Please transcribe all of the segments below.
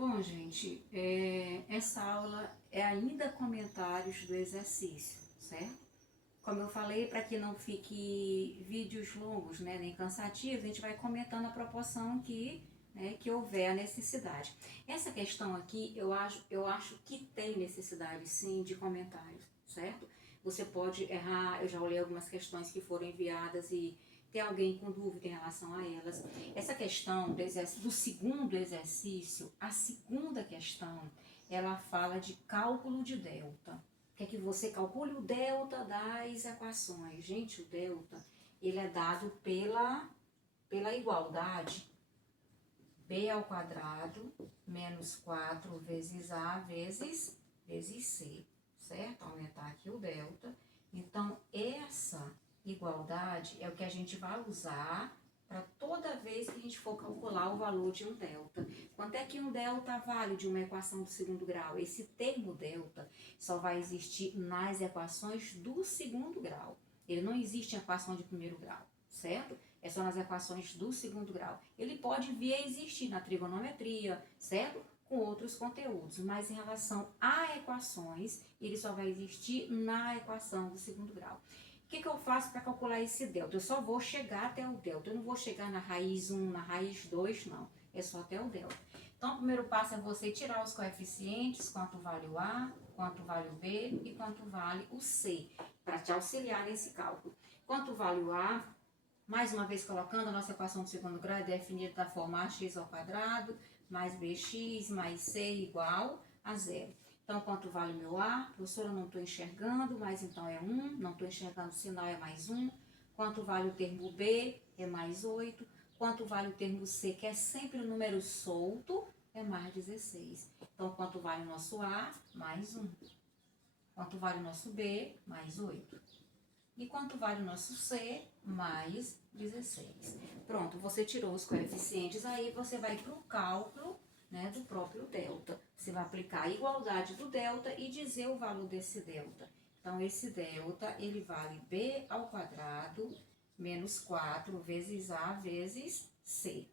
Bom, gente, essa aula é ainda comentários do exercício, certo? Como eu falei, para que não fique vídeos longos, né, nem cansativos, a gente vai comentando a proporção que houver a necessidade. Essa questão aqui, eu acho que tem necessidade, sim, de comentários, certo? Você pode errar, eu já olhei algumas questões que foram enviadas e tem alguém com dúvida em relação a elas. Essa questão do segundo exercício, a segunda questão, ela fala de cálculo de delta. Quer que você calcule o delta das equações. Gente, o delta, ele é dado pela igualdade b ao quadrado menos 4 vezes a vezes c, certo? Aumentar aqui o delta. Então, essa igualdade é o que a gente vai usar para toda vez que a gente for calcular o valor de um delta. Quanto é que um delta vale de uma equação do segundo grau? Esse termo delta só vai existir nas equações do segundo grau. Ele não existe em equação de primeiro grau, certo? É só nas equações do segundo grau. Ele pode vir a existir na trigonometria, certo? Com outros conteúdos, mas em relação a equações, ele só vai existir na equação do segundo grau. O que eu faço para calcular esse delta? Eu só vou chegar até o delta, eu não vou chegar na raiz 1, na raiz 2, não. É só até o delta. Então, o primeiro passo é você tirar os coeficientes, quanto vale o A, quanto vale o B e quanto vale o C, para te auxiliar nesse cálculo. Quanto vale o A? Mais uma vez colocando, a nossa equação do segundo grau é definida da forma ax ao quadrado mais bx mais c igual a zero. Então, quanto vale o meu A? Professora, eu não estou enxergando, mas então é 1. Não estou enxergando o sinal, é mais 1. Quanto vale o termo B? É mais 8. Quanto vale o termo C, que é sempre o número solto, é mais 16. Então, quanto vale o nosso A? Mais 1. Quanto vale o nosso B? Mais 8. E quanto vale o nosso C? Mais 16. Pronto, você tirou os coeficientes, aí você vai para o cálculo, né, do próprio delta. Você vai aplicar a igualdade do delta e dizer o valor desse delta. Então, esse delta, ele vale b ao quadrado menos 4 vezes a vezes c.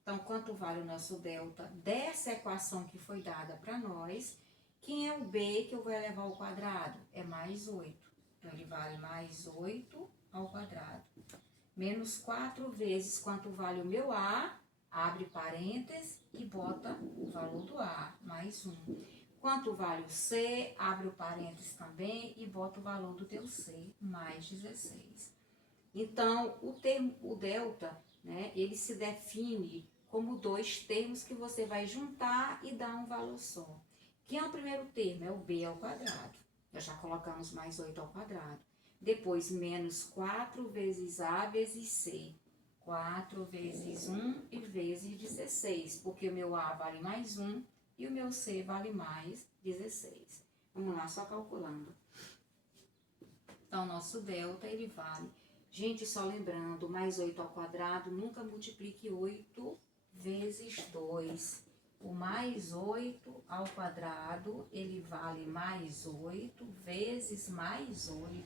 Então, quanto vale o nosso delta dessa equação que foi dada para nós? Quem é o b que eu vou elevar ao quadrado? É mais 8. Então, ele vale mais 8 ao quadrado. Menos 4 vezes quanto vale o meu A, abre parênteses e bota o valor do A, mais 1. Quanto vale o C, abre o parênteses também e bota o valor do teu C, mais 16. Então, o delta, né, ele se define como dois termos que você vai juntar e dar um valor só. Quem é o primeiro termo? É o b ao quadrado. Nós já colocamos mais 8 ao quadrado. Depois, menos 4 vezes a vezes c. 4 vezes 1 e vezes 16, porque o meu a vale mais 1 e o meu c vale mais 16. Vamos lá, só calculando. Então, nosso delta, ele vale... Gente, só lembrando, mais 8 ao quadrado, nunca multiplique 8 vezes 2. O mais 8 ao quadrado, ele vale mais 8 vezes mais 8.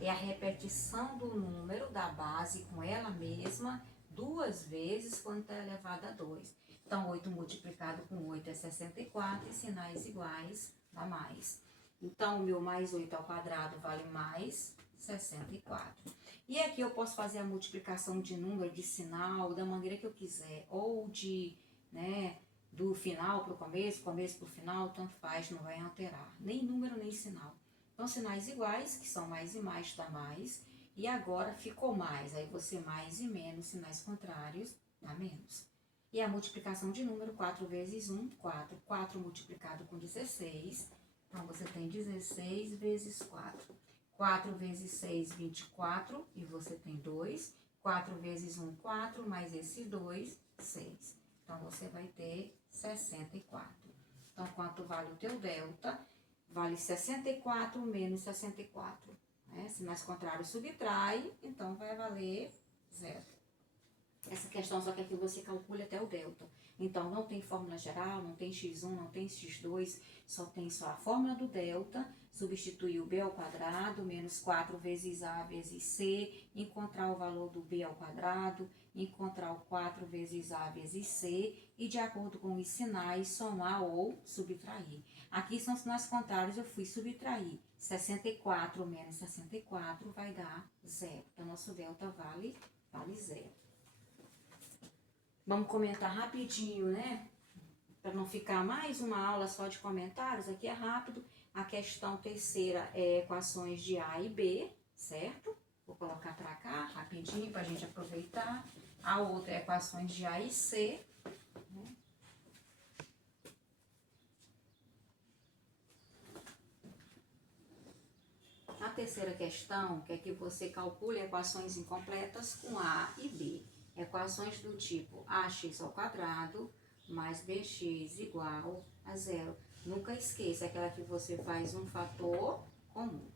É a repetição do número da base com ela mesma, duas vezes quando está elevado a 2. Então, 8 multiplicado com 8 é 64 e sinais iguais dá mais. Então, o meu mais 8 ao quadrado vale mais 64. E aqui eu posso fazer a multiplicação de número, de sinal, da maneira que eu quiser. Ou de, né, do final para o começo para o final, tanto faz, não vai alterar. Nem número, nem sinal. Então, sinais iguais, que são mais e mais, dá mais. E agora ficou mais. Aí você mais e menos, sinais contrários, dá menos. E a multiplicação de número, 4 vezes 1, 4. 4 multiplicado com 16. Então, você tem 16 vezes 4. 4 vezes 6, 24, e você tem 2. 4 vezes 1, 4, mais esse 2, 6. Então, você vai ter 64. Então, quanto vale o teu delta? Vale 64 menos 64. Né? Se mais contrário subtrai, então vai valer 0. Essa questão só quer que você calcule até o delta. Então, não tem fórmula geral, não tem x1, não tem x2, só tem só a fórmula do delta, substituir o b ao quadrado menos 4 vezes a vezes c, encontrar o valor do b ao quadrado, encontrar o 4 vezes a vezes c e, de acordo com os sinais, somar ou subtrair. Aqui são sinais contrários, eu fui subtrair. 64 menos 64 vai dar 0. Então, nosso delta vale 0. Vamos comentar rapidinho, né? Para não ficar mais uma aula só de comentários, aqui é rápido. A questão terceira é equações de A e B, certo? Vou colocar para cá, rapidinho, para a gente aproveitar. A outra é equações de A e C. A terceira questão quer que você calcule equações incompletas com A e B. Equações do tipo ax ao quadrado mais bx igual a 0. Nunca esqueça aquela que você faz um fator comum,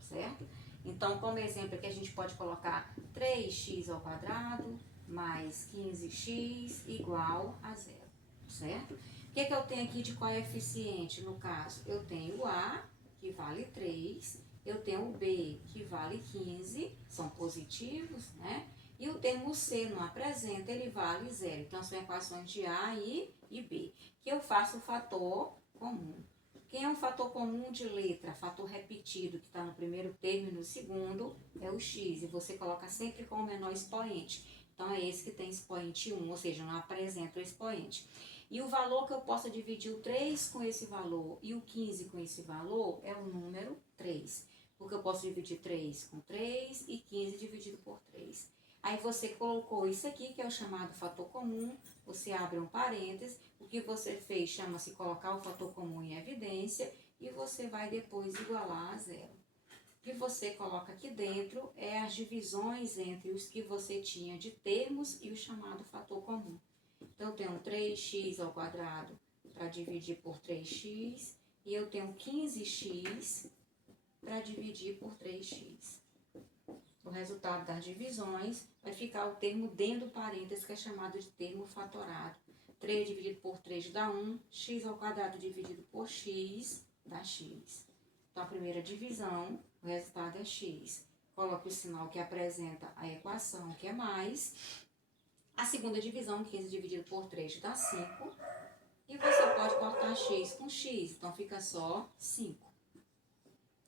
certo? Então, como exemplo aqui, a gente pode colocar 3x ao quadrado mais 15x igual a 0, certo? O que é que eu tenho aqui de coeficiente? No caso, eu tenho o A, que vale 3, eu tenho o B, que vale 15, são positivos, né? E o termo C não apresenta, ele vale 0. Então, são equações de A e B. Que eu faço o fator comum. Quem é um fator comum de letra? Fator repetido, que está no primeiro termo e no segundo, é o x. E você coloca sempre com o menor expoente. Então, é esse que tem expoente 1, ou seja, não apresenta o expoente. E o valor que eu posso dividir o 3 com esse valor e o 15 com esse valor é o número 3. Porque eu posso dividir 3 com 3 e 15 dividido por 3. Aí você colocou isso aqui, que é o chamado fator comum, você abre um parênteses, o que você fez chama-se colocar o fator comum em evidência e você vai depois igualar a 0. O que você coloca aqui dentro é as divisões entre os que você tinha de termos e o chamado fator comum. Então, eu tenho 3x ao quadrado para dividir por 3x e eu tenho 15x para dividir por 3x. O resultado das divisões vai ficar o termo dentro do parênteses, que é chamado de termo fatorado. 3 dividido por 3 dá 1, x ao quadrado dividido por x dá x. Então, a primeira divisão, o resultado é x. Coloque o sinal que apresenta a equação, que é mais. A segunda divisão, 15 dividido por 3 dá 5. E você pode cortar x com x, então fica só 5.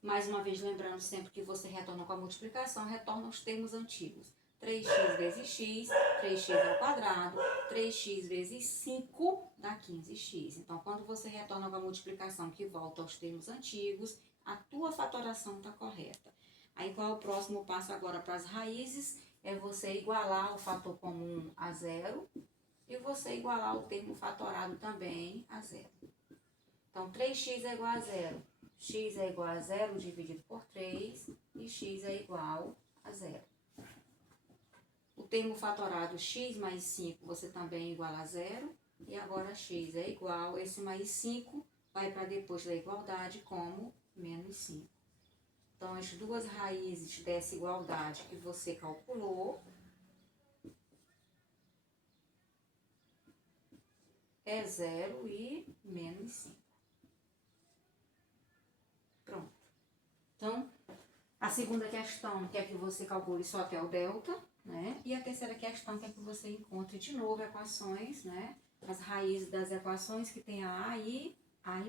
Mais uma vez, lembrando sempre que você retorna com a multiplicação, retorna os termos antigos. 3x vezes x, 3x ao quadrado, 3x vezes 5 dá 15x. Então, quando você retorna com a multiplicação que volta aos termos antigos, a tua fatoração está correta. Aí, qual é o próximo passo agora para as raízes? É você igualar o fator comum a 0 e você igualar o termo fatorado também a 0. Então, 3x é igual a 0. X é igual a 0 dividido por 3 e x é igual a 0. O termo fatorado x mais 5 você também iguala a 0. E agora x é igual, esse mais 5 vai para depois da igualdade como menos 5. Então, as duas raízes dessa igualdade que você calculou é 0 e menos 5. Pronto. Então, a segunda questão quer que você calcule só até o delta, né? E a terceira questão quer que você encontre de novo equações, né? As raízes das equações que tem a e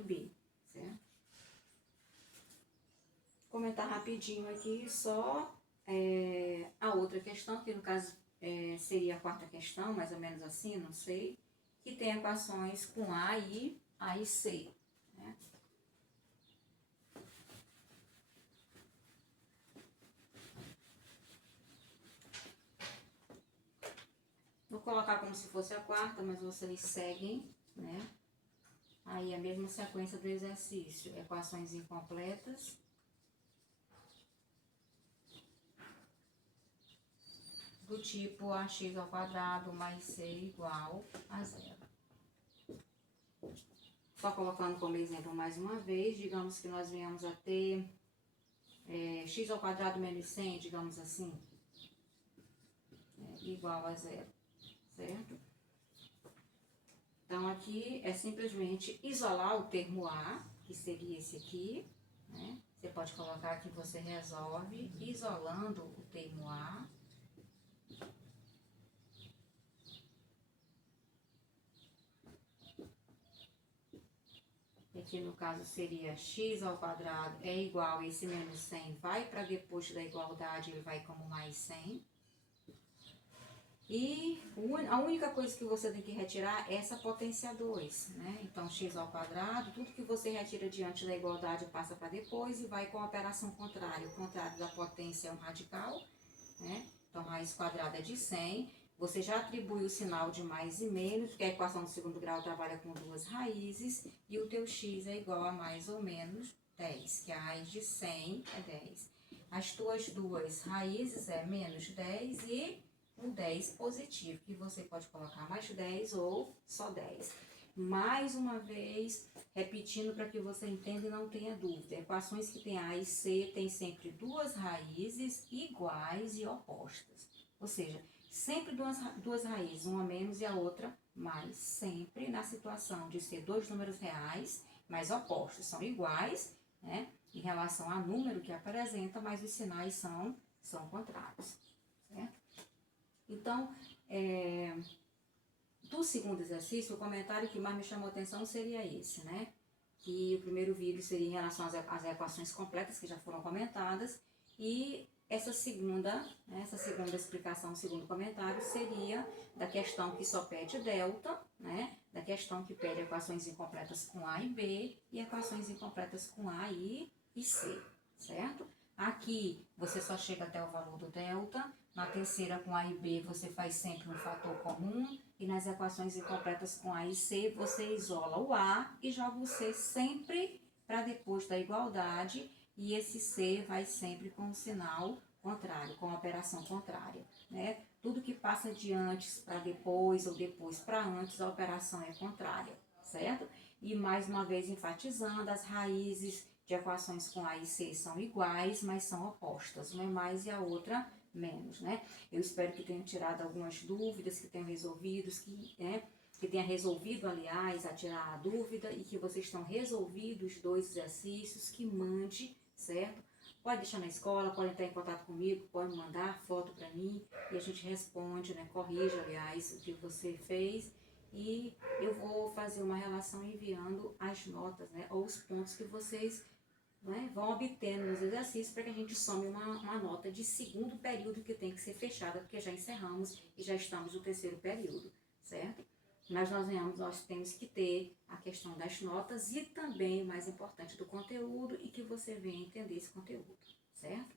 B, certo? Vou comentar rapidinho aqui só a outra questão, que no caso seria a quarta questão, mais ou menos assim, não sei, que tem equações com A e C, né? Vou colocar como se fosse a quarta, mas vocês seguem, né? Aí a mesma sequência do exercício, equações incompletas. Do tipo ax ao quadrado mais c igual a 0. Só colocando como exemplo mais uma vez, digamos que nós venhamos a ter x ao quadrado menos 100, digamos assim, igual a 0, certo? Então, aqui é simplesmente isolar o termo A, que seria esse aqui, né? Você pode colocar que você resolve isolando o termo A. Aqui no caso seria x ao quadrado é igual a esse menos 100, vai para depois da igualdade, ele vai como mais 100. E a única coisa que você tem que retirar é essa potência 2, né? Então, x ao quadrado, tudo que você retira diante da igualdade passa para depois e vai com a operação contrária. O contrário da potência é um radical, né? Então, raiz quadrada é de 100. Você já atribui o sinal de mais e menos, porque a equação do segundo grau trabalha com duas raízes, e o teu x é igual a mais ou menos 10, que a raiz de 100 é 10. As tuas duas raízes é menos 10 e um 10 positivo, que você pode colocar mais 10 ou só 10. Mais uma vez, repetindo para que você entenda e não tenha dúvida. Equações que tem A e C têm sempre duas raízes iguais e opostas. Ou seja, sempre duas raízes, uma menos e a outra mais. Sempre na situação de ser dois números reais, mas opostos. São iguais, né, em relação ao número que apresenta, mas os sinais são contrários, certo? Então, do segundo exercício, o comentário que mais me chamou a atenção seria esse, né? Que o primeiro vídeo seria em relação às equações completas que já foram comentadas, e essa segunda explicação, o segundo comentário, seria da questão que só pede delta, né? Da questão que pede equações incompletas com A e B e equações incompletas com A e C, certo? Aqui você só chega até o valor do delta. Na terceira, com A e B, você faz sempre um fator comum. E nas equações incompletas com A e C, você isola o A e joga o C sempre para depois da igualdade. E esse C vai sempre com o sinal contrário, com a operação contrária, né? Tudo que passa de antes para depois ou depois para antes, a operação é contrária, certo? E mais uma vez enfatizando, as raízes de equações com A e C são iguais, mas são opostas. Uma é mais e a outra menos, né? Eu espero que tenha tirado algumas dúvidas, que tenham resolvido, que tenha resolvido, aliás, a tirar a dúvida, e que vocês tenham resolvido os dois exercícios, que mande, certo? Pode deixar na escola, pode entrar em contato comigo, pode mandar foto para mim e a gente responde, né? Corrige, aliás, o que você fez, e eu vou fazer uma relação enviando as notas, né? Ou os pontos que vocês, né, vão obtendo nos exercícios, para que a gente some uma nota de segundo período que tem que ser fechada, porque já encerramos e já estamos no terceiro período, certo? Mas nós temos que ter a questão das notas e também, o mais importante, do conteúdo, e que você venha entender esse conteúdo, certo?